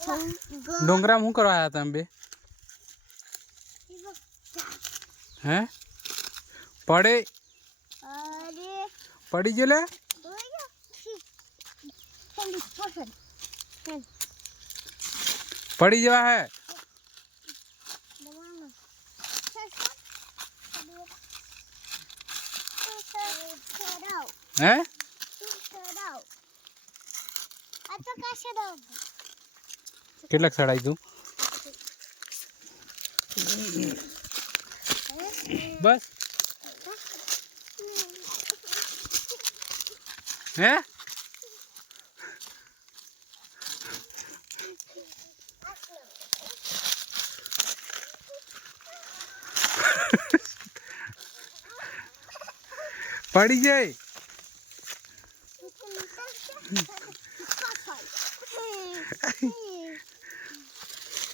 डोंगरा में हूँ करवाया था बे हैं पड़े पड़ी जले पड़ी जवा है हैं કેટલાક સડાઈ દઉં બસ હે પડી જાય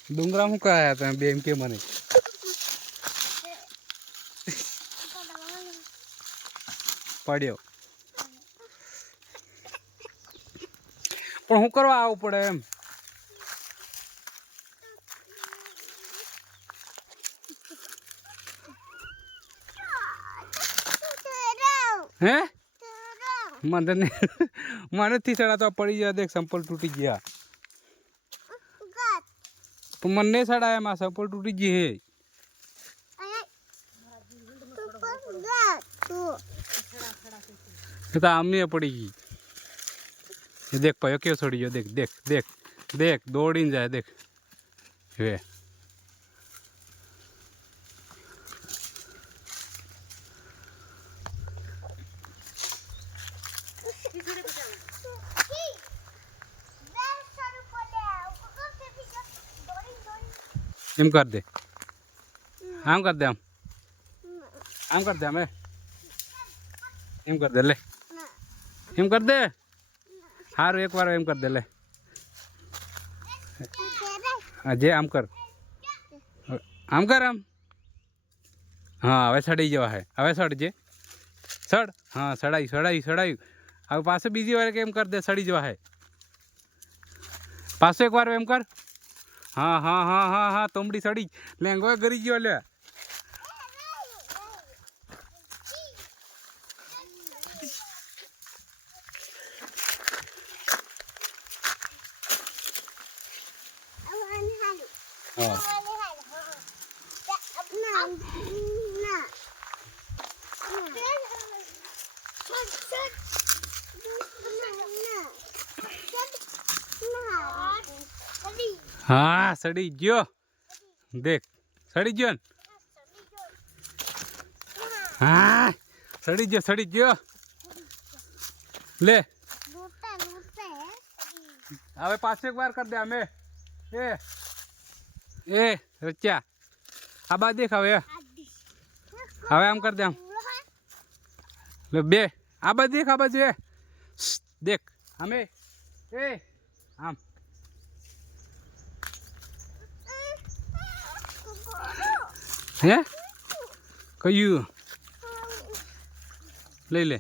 डूंगरा हूँ कहा था बेम के मने पड़ो पण हूँ करवा आवू पड़े एम हैं मन मन थी सड़ा तो पड़ी गया देख संपल टूटी गया तो मन नहीं सड़ाया मां संपल टूटी गई है तो आमी पड़ेगी ये देख पायो क्यों सड़ी गयो देख देख देख देख दौड़ी जाए देख वे एम कर दे आम कर दे आम कर दे हमें एम कर दे ले एम कर दे हार एक बार एम कर दे ले अजय आम कर आम हाँ हवे सड़ी जवा है हवे सड़ जे सड़ हाँ सड़ाई सड़ाई सड़ाई अब पास बीजी वाले के एम कर दे सड़ी जवा है पास एक बार एम कर हाँ हाँ हाँ हाँ हाँ तोमड़ी सड़ी लेंगो गरी गयो ले हाँ सड़ी गयो देख सड़ी गयो हाँ सड़ी गयो ले अबे पास एक बार कर दे हमें ए रच्चा अब आ देख हवे हवे आम कर दे हम ले बे अब देख अब जे देख हमें ए आम हैं कयू ले ले